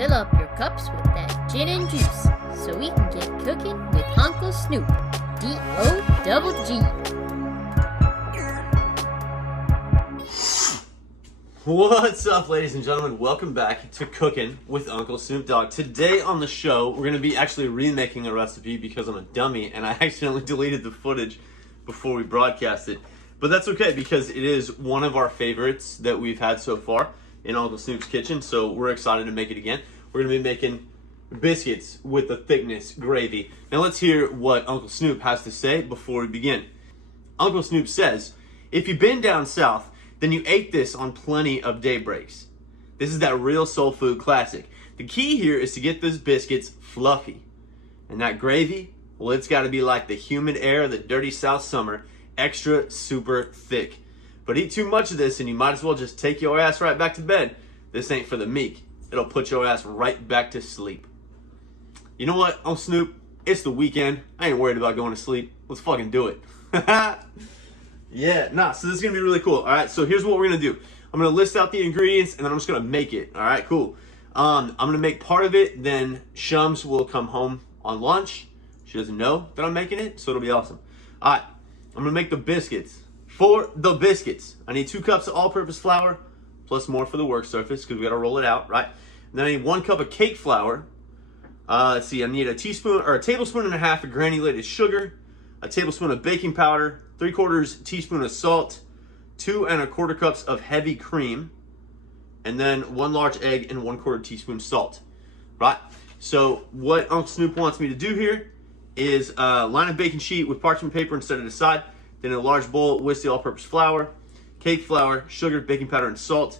Fill up your cups with that gin and juice so we can get cooking with Uncle Snoop. D-O-double-G. What's up, ladies and gentlemen? Welcome back to Cookin' with Uncle Snoop Dogg. Today on the show, we're going to be actually remaking a recipe because I'm a dummy and I accidentally deleted the footage before we broadcast it. But that's okay because it is one of our favorites that we've had so far in Uncle Snoop's kitchen, so we're excited to make it again. We're going to be making biscuits with the thickness gravy. Now let's hear what Uncle Snoop has to say before we begin. Uncle Snoop says, if you've been down south, then you ate this on plenty of day breaks. This is that real soul food classic. The key here is to get those biscuits fluffy. And that gravy, well, it's got to be like the humid air of the dirty South summer, extra super thick. But eat too much of this and you might as well just take your ass right back to bed. This ain't for the meek. It'll put your ass right back to sleep. You know what, Uncle Snoop? It's the weekend. I ain't worried about going to sleep. Let's fucking do it. Yeah, so this is going to be really cool. All right, so here's what we're going to do. I'm going to list out the ingredients, and then I'm just going to make it. All right, cool. I'm going to make part of it, then Shums will come home on lunch. She doesn't know that I'm making it, so it'll be awesome. All right, I'm going to make the biscuits. For the biscuits, I need 2 cups of all-purpose flour, plus more for the work surface, because we got to roll it out, right? And then I need 1 cup of cake flour. Let's see, I need a tablespoon and a half of granulated sugar, a tablespoon of baking powder, 3/4 teaspoon of salt, 2 1/4 cups of heavy cream, and then 1 large egg and 1/4 teaspoon salt. Right? So what Uncle Snoop wants me to do here is line a baking sheet with parchment paper and set it aside. Then in a large bowl, whisk the all-purpose flour, cake flour, sugar, baking powder, and salt.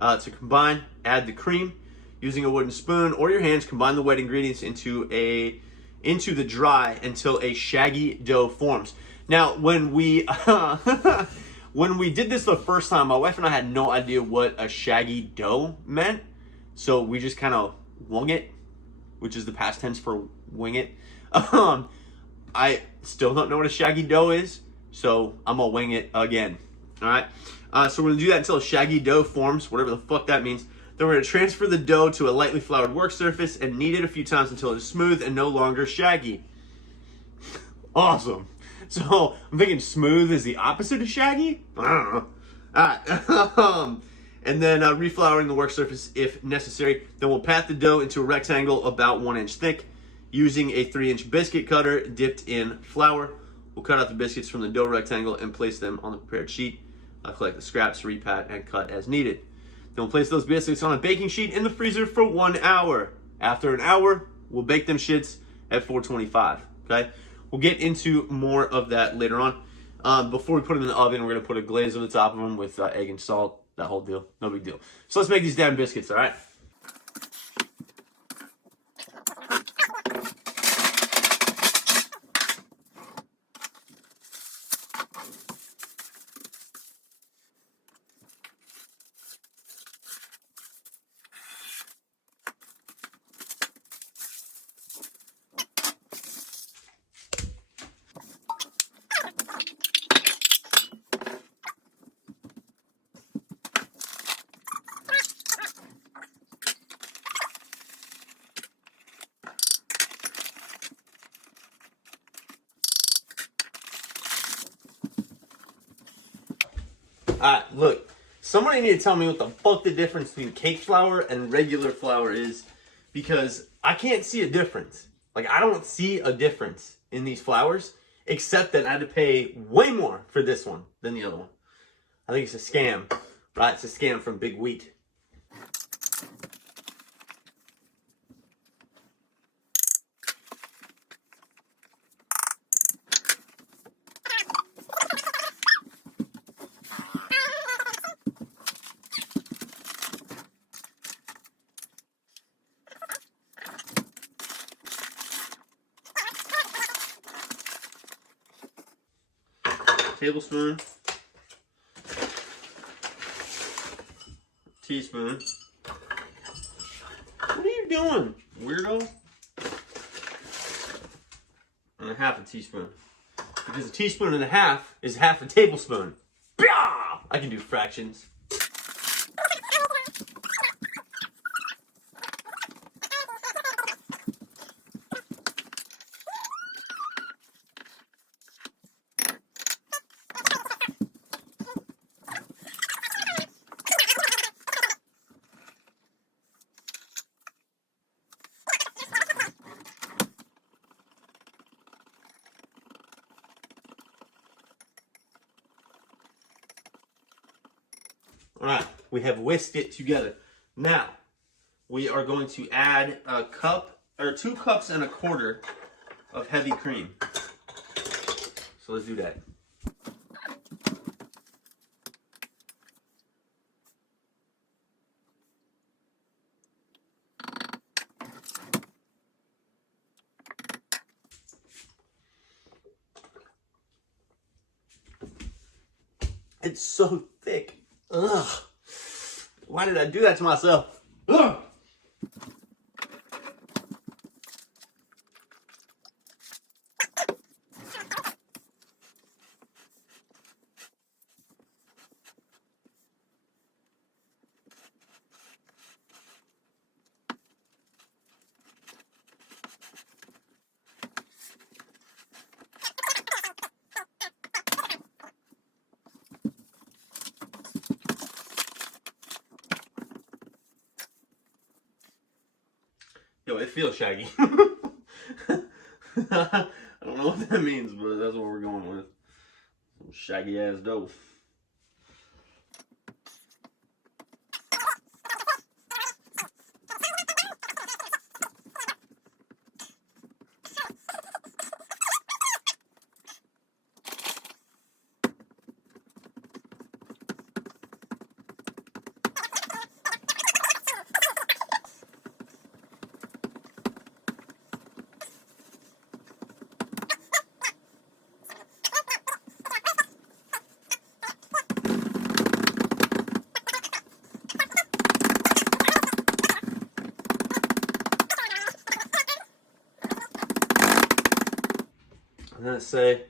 To combine, add the cream. Using a wooden spoon or your hands, combine the wet ingredients into the dry until a shaggy dough forms. Now, when we did this the first time, my wife and I had no idea what a shaggy dough meant, so we just kind of wung it, which is the past tense for wing it. I still don't know what a shaggy dough is, so I'm gonna wing it again. All right. So we're gonna do that until a shaggy dough forms, whatever the fuck that means. Then we're gonna transfer the dough to a lightly floured work surface and knead it a few times until it is smooth and no longer shaggy. Awesome. So I'm thinking smooth is the opposite of shaggy? I don't know. Alright. And then reflouring the work surface if necessary. Then we'll pat the dough into a rectangle about 1 inch thick using a 3-inch biscuit cutter dipped in flour. We'll cut out the biscuits from the dough rectangle and place them on the prepared sheet. Collect the scraps, repat, and cut as needed. Then we'll place those biscuits on a baking sheet in the freezer for 1 hour. After an hour, we'll bake them shits at 425. Okay? We'll get into more of that later on. Before we put them in the oven, we're going to put a glaze on the top of them with egg and salt. That whole deal. No big deal. So let's make these damn biscuits, all right? Alright, look. Somebody need to tell me what the fuck the difference between cake flour and regular flour is, because I can't see a difference. Like, I don't see a difference in these flours, except that I had to pay way more for this one than the other one. I think it's a scam, right? It's a scam from Big Wheat. Tablespoon, teaspoon. What are you doing, weirdo? And a half a teaspoon. Because a teaspoon and a half is half a tablespoon. I can do fractions. All right, we have whisked it together. Now, we are going to add a cup, or 2 cups and a quarter of heavy cream. So let's do that. It's so thick. Ugh. Why did I do that to myself? Ugh. Yo, it feels shaggy. I don't know what that means, but that's what we're going with. Some shaggy ass dough. I'm gonna say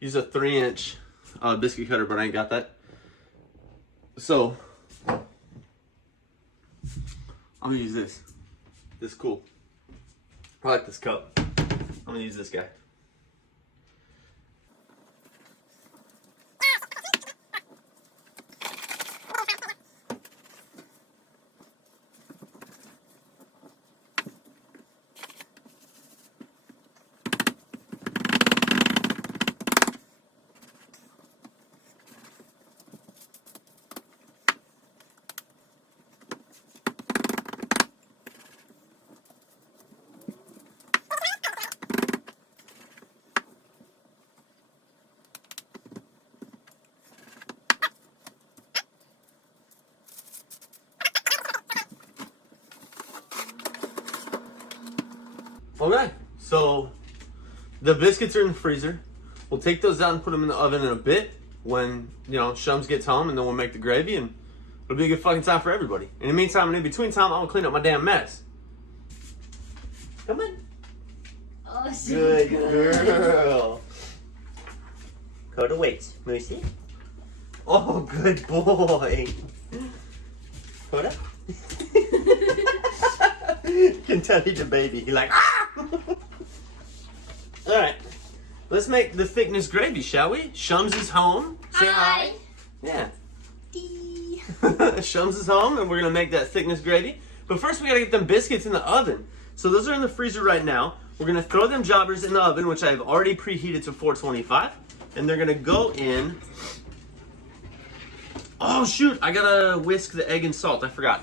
use a 3-inch biscuit cutter, but I ain't got that. So I'm gonna use this. This is cool. I like this cup. I'm gonna use this guy. Okay, so the biscuits are in the freezer. We'll take those out and put them in the oven in a bit when, you know, Shums gets home, and then we'll make the gravy, and it'll be a good fucking time for everybody. In the meantime, and in between time, I'm gonna clean up my damn mess. Come on. Oh, so Good girl. Coda waits, Moosey. Oh, good boy. Coda. You can tell he's a baby. He's like, ah! All right, let's make the thickness gravy, shall we? Shums is home. Say hi. Yeah. Shums is home, and we're gonna make that thickness gravy. But first, we gotta get them biscuits in the oven. So those are in the freezer right now. We're gonna throw them jobbers in the oven, which I've already preheated to 425, and they're gonna go in. Oh shoot! I gotta whisk the egg and salt. I forgot.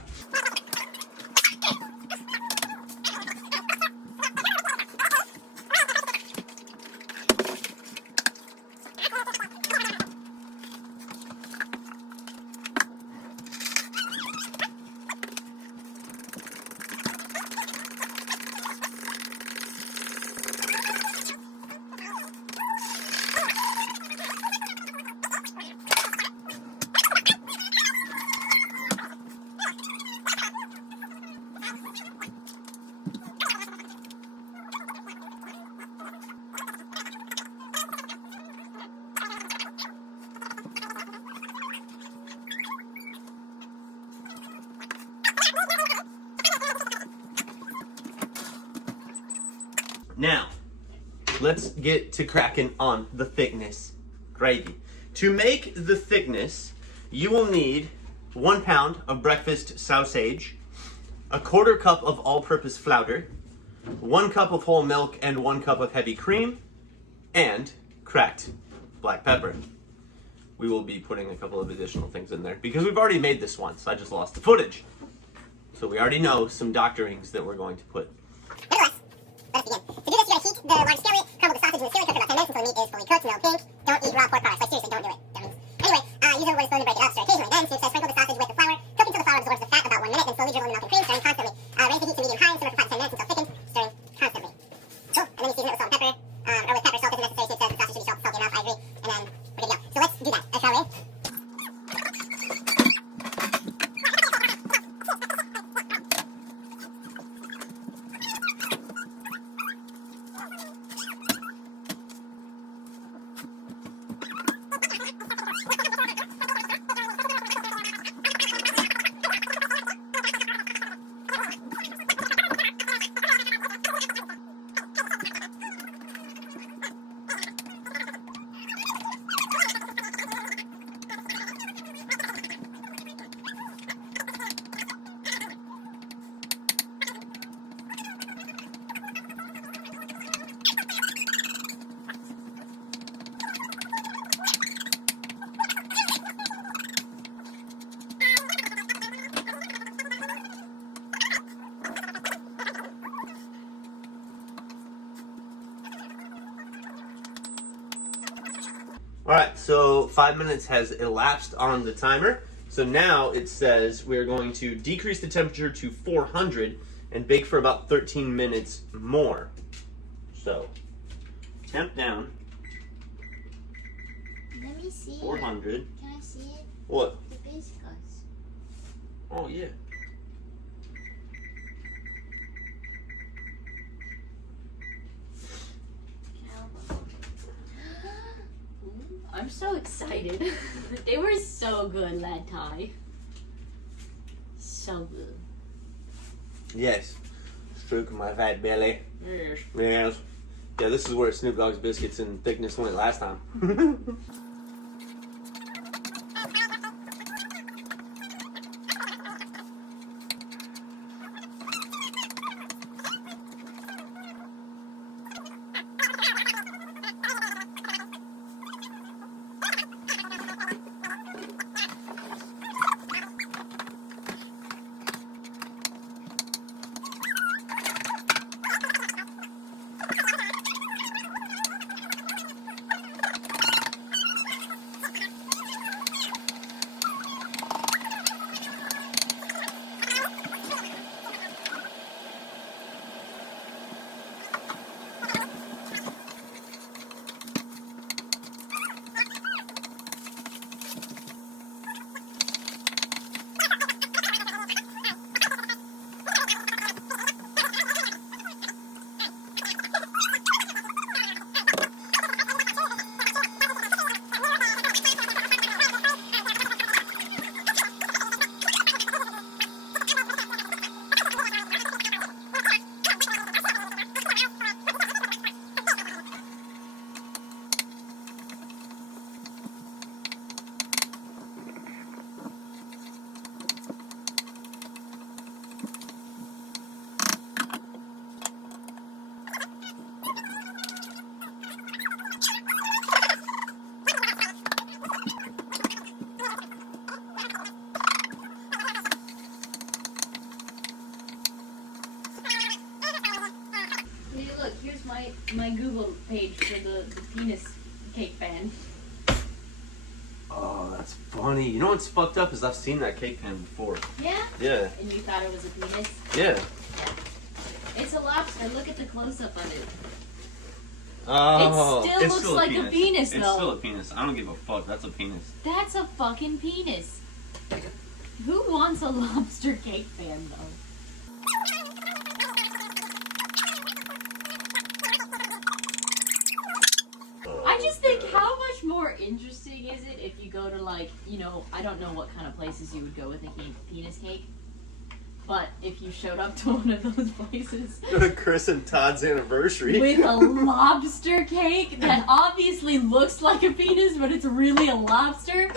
Now, let's get to cracking on the thickness gravy. To make the thickness, you will need 1 pound of breakfast sausage, a 1/4 cup of all-purpose flour, 1 cup of whole milk, and 1 cup of heavy cream, and cracked black pepper. we will be putting a couple of additional things in there because we've already made this once. I just lost the footage. So we already know some doctorings that we're going to put. Nevertheless, let's begin. To do this, you're going to heat the large skillet, crumble the sausage in the skillet, cook for about 10 minutes until the meat is fully cooked, no pink. Don't eat raw pork products. Like, seriously, don't do it. Dummies. Anyway, use a wooden spoon to break it up. Stir occasionally. Then, Snoop says, sprinkle the sausage with the flour. Cook until the flour absorbs the fat, about 1 minute. Then slowly drizzle in the milk and cream, stirring constantly. Raise the heat to medium high and simmer for 5 to 10 minutes until thickened, stirring constantly. Cool. And then you season it with salt and pepper. Or with pepper, salt isn't necessary. Snoop says the sausage should be salty enough. I agree. And then we're good to go. So let's do that. Shall we? All right, so 5 minutes has elapsed on the timer. So now it says we're going to decrease the temperature to 400 and bake for about 13 minutes more. So, temp down, Let me see 400. it. Can I see it? What? The biscuits. Oh, yeah. I'm so excited. They were so good, Lad Thai. So good. Yes. Stroke my fat belly. Yes. Yes. Yeah, this is where Snoop Dogg's biscuits in thickness went last time. My Google page for the penis cake fan. Oh, that's funny. You know what's fucked up is I've seen that cake pan before. Yeah? Yeah. And you thought it was a penis? Yeah. Yeah. It's a lobster. Look at the close-up of it. Oh, it still looks like a penis, though. It's still a penis. I don't give a fuck. That's a penis. That's a fucking penis. Who wants a lobster cake fan, though? I just think how much more interesting is it if you go to, like, you know, I don't know what kind of places you would go with a penis cake, but if you showed up to one of those places Chris and Todd's anniversary with a lobster cake that obviously looks like a penis, but it's really a lobster.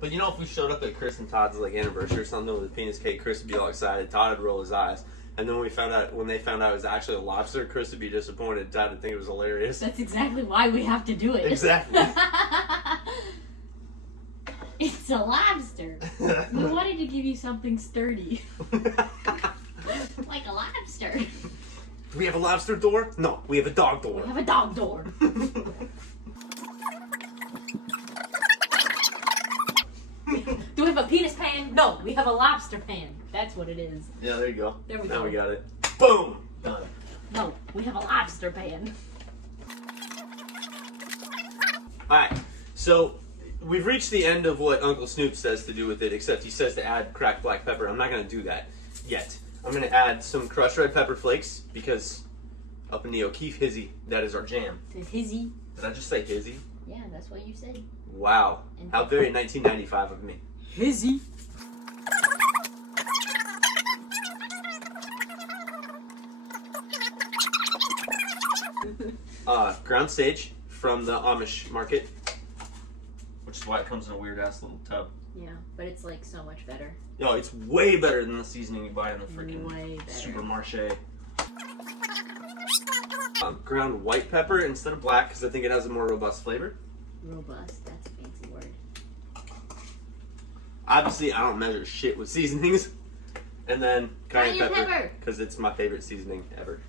But you know, if we showed up at Chris and Todd's like anniversary or something with a penis cake, Chris would be all excited. Todd would roll his eyes. And then when they found out it was actually a lobster, Chris would be disappointed. Todd would think it was hilarious. That's exactly why we have to do it. Exactly. It's a lobster. We wanted to give you something sturdy. Like a lobster. Do we have a lobster door? No, we have a dog door. We have a dog door. Do we have a penis pan? No, we have a lobster pan. That's what it is. Yeah, there you go. There we now go. We got it. Boom! Done. No, we have a lobster pan. Alright, so we've reached the end of what Uncle Snoop says to do with it, except he says to add cracked black pepper. I'm not going to do that yet. I'm going to add some crushed red pepper flakes, because up in the O'Keefe hizzy, that is our jam. Says hizzy. Did I just say hizzy? Yeah, that's what you said. Wow. How very 1995 of me. Hizzy. Ground sage from the Amish market, which is why it comes in a weird ass little tub. Yeah, but it's like so much better. No, it's way better than the seasoning you buy in the Way freaking better. supermarché. Ground white pepper instead of black, because I think it has a more robust flavor. Robust, that's a fancy word. Obviously, I don't measure shit with seasonings. And then cayenne Cayenne pepper, pepper. because it's my favorite seasoning ever.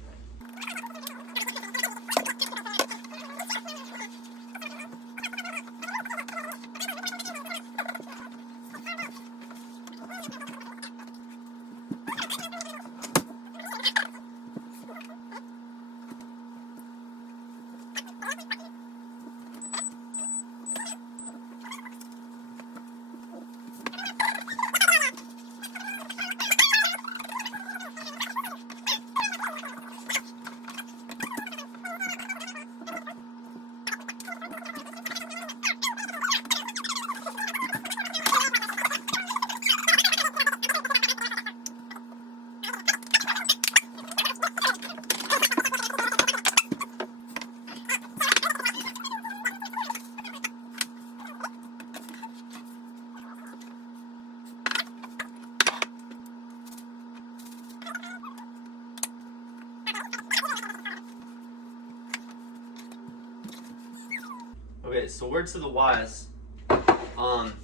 Okay, so word to the wise,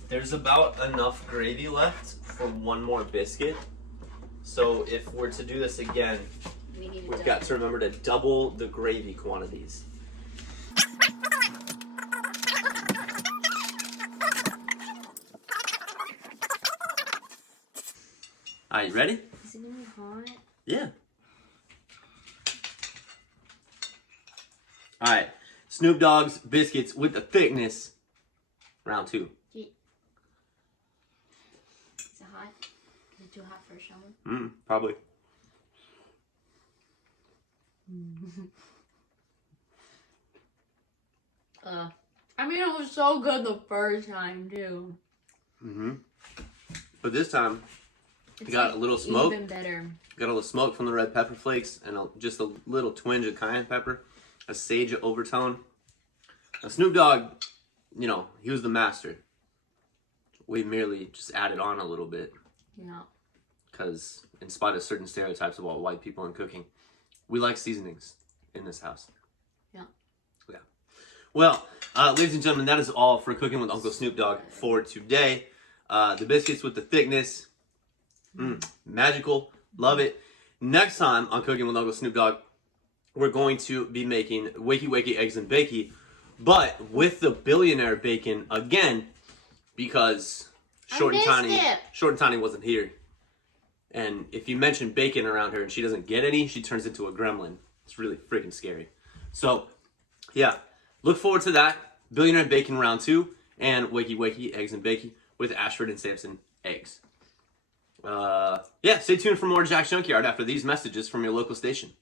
there's about enough gravy left for one more biscuit. So if we're to do this again, we've got to remember to double the gravy quantities. Are you ready? Is it gonna be hot? Yeah. Alright. Snoop Dogg's biscuits with the thickness. Round 2. Is it hot? Is it too hot for a shower? Probably. I mean, it was so good the first time, too. But this time, It's got like a little smoke. Even better. Got a little smoke from the red pepper flakes and just a little twinge of cayenne pepper. A sage overtone. Now, Snoop Dogg, you know, he was the master. We merely just added on a little bit. Yeah. Because in spite of certain stereotypes about white people and cooking, we like seasonings in this house. Yeah. Yeah. Well, ladies and gentlemen, that is all for Cooking with Uncle Snoop Dogg for today. The biscuits with the thickness. Magical. Love it. Next time on Cooking with Uncle Snoop Dogg, we're going to be making Wakey Wakey Eggs and Bakey, but with the billionaire bacon again, because Short and Tiny wasn't here. And if you mention bacon around her and she doesn't get any, she turns into a gremlin. It's really freaking scary. So, yeah, look forward to that. Billionaire Bacon Round 2 and Wakey Wakey Eggs and Bakey with Ashford and Sampson eggs. Yeah, stay tuned for more Jack's Junkyard after these messages from your local station.